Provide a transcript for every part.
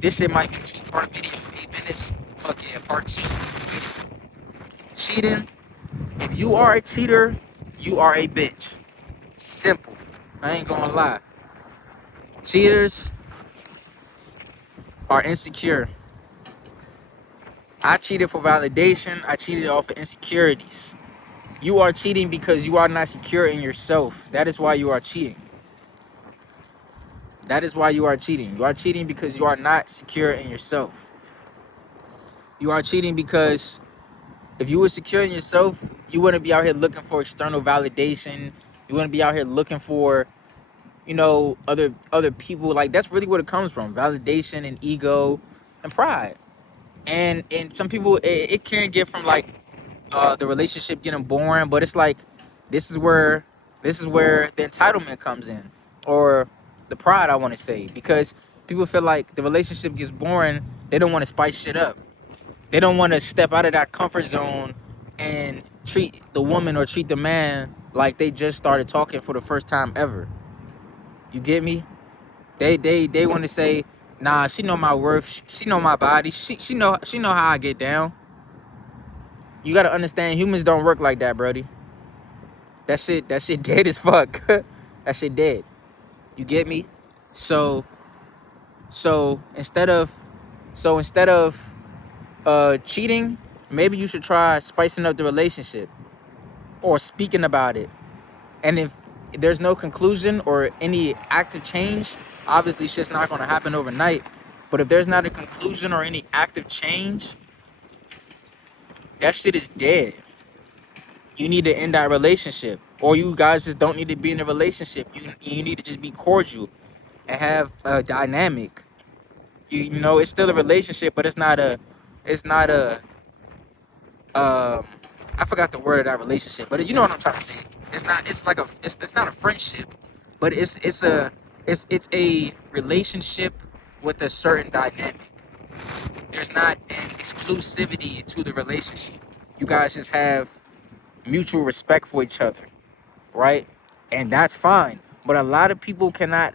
This shit might be two-part video, 8 minutes. Fuck yeah, part two. Cheating. If you are a cheater, you are a bitch. Simple. I ain't gonna lie. Cheaters are insecure. I cheated for validation. I cheated off of insecurities. You are cheating because you are not secure in yourself. That is why you are cheating. That is why you are cheating. You are cheating because you are not secure in yourself. You are cheating because if you were secure in yourself, you wouldn't be out here looking for external validation. You wouldn't be out here looking for, you know, other people. Like, that's really what it comes from. Validation and ego and pride. And some people, it can get from like the relationship getting boring, but it's like this is where the entitlement comes in, or the pride, I want to say, because people feel like the relationship gets boring, they don't want to spice shit up. They don't want to step out of that comfort zone and treat the woman or treat the man like they just started talking for the first time ever. You get me? They want to say, nah, she know my worth, she know my body, she know how I get down. You gotta understand, humans don't work like that, Brody. That shit dead as fuck. That shit dead. You get me? So instead of cheating, maybe you should try spicing up the relationship or speaking about it. And if there's no conclusion or any active change, obviously shit's not gonna happen overnight. But if there's not a conclusion or any active change, that shit is dead. You need to end that relationship, or you guys just don't need to be in a relationship. You need to just be cordial and have a dynamic. You know, it's still a relationship, but it's not a I forgot the word of that relationship, but you know what I'm trying to say. It's not a friendship, but it's a relationship with a certain dynamic. There's not an exclusivity to the relationship. You guys just have mutual respect for each other, right? And that's fine. But a lot of people cannot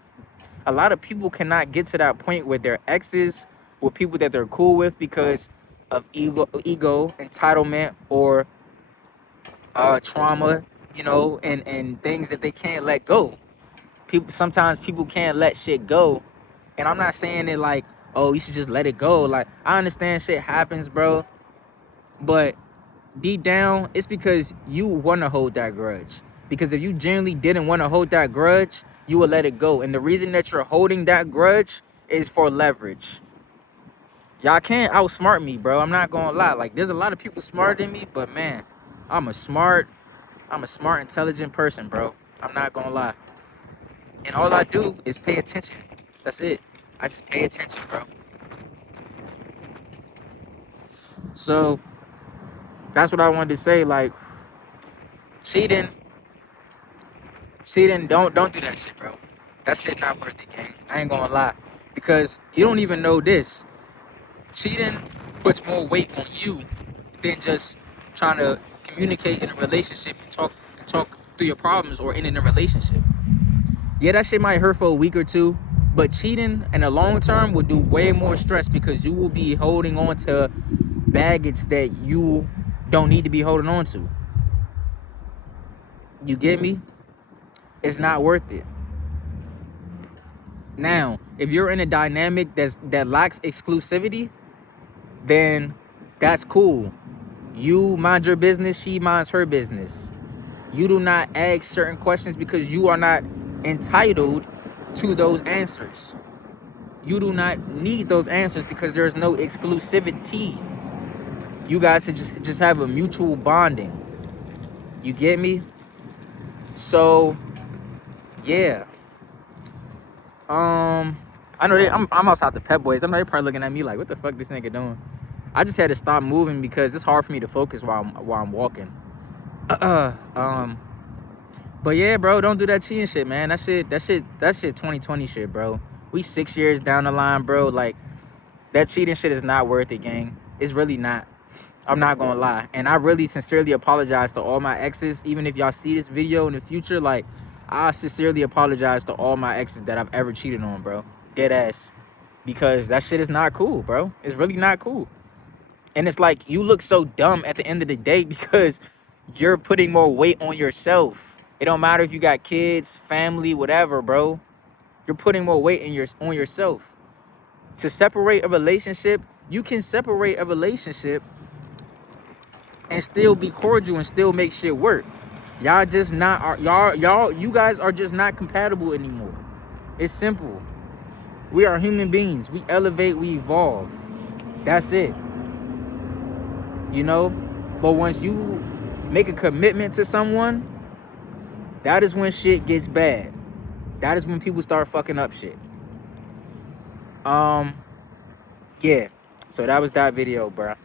get to that point with their exes, with people that they're cool with, because of ego, entitlement, or trauma, you know, and things that they can't let go. Sometimes people can't let shit go. And I'm not saying it like, oh, you should just let it go. Like, I understand shit happens, bro. But deep down, it's because you want to hold that grudge. Because if you genuinely didn't want to hold that grudge, you would let it go. And the reason that you're holding that grudge is for leverage. Y'all can't outsmart me, bro. I'm not gonna lie. Like, there's a lot of people smarter than me, but man, I'm a smart, intelligent person, bro. I'm not gonna lie. And all I do is pay attention. That's it. I just pay attention, bro. So that's what I wanted to say. Like, cheating, don't do that shit, bro. That shit not worth it, gang. I ain't gonna lie. Because you don't even know this. Cheating puts more weight on you than just trying to communicate in a relationship and talk through your problems or in a relationship. Yeah, that shit might hurt for a week or two, but cheating in the long term will do way more stress, because you will be holding on to baggage that you don't need to be holding on to. You get me? It's not worth it. Now, if you're in a dynamic that lacks exclusivity, then that's cool. You mind your business, she minds her business. You do not ask certain questions because you are not entitled to those answers. You do not need those answers because there's no exclusivity. You guys should just have a mutual bonding. You get me? So, yeah. I know I'm outside the Pep Boys. I know they're probably looking at me like, what the fuck this nigga doing? I just had to stop moving because it's hard for me to focus while I'm walking. But yeah, bro, don't do that cheating shit, man. That shit 2020 shit, bro. We 6 years down the line, bro. Like, that cheating shit is not worth it, gang. It's really not. I'm not gonna lie. And I really sincerely apologize to all my exes. Even if y'all see this video in the future, like, I sincerely apologize to all my exes that I've ever cheated on, bro. Dead ass. because that shit is not cool, bro. It's really not cool. And it's like you look so dumb at the end of the day because you're putting more weight on yourself. It don't matter if you got kids, family, whatever, bro. You're putting more weight on yourself. To separate a relationship, you can separate a relationship and still be cordial and still make shit work. Y'all just not you guys are just not compatible anymore. It's simple. We are human beings. We elevate, we evolve. That's it. You know? But once you make a commitment to someone, that is when shit gets bad. That is when people start fucking up shit. Yeah. So that was that video, bruh.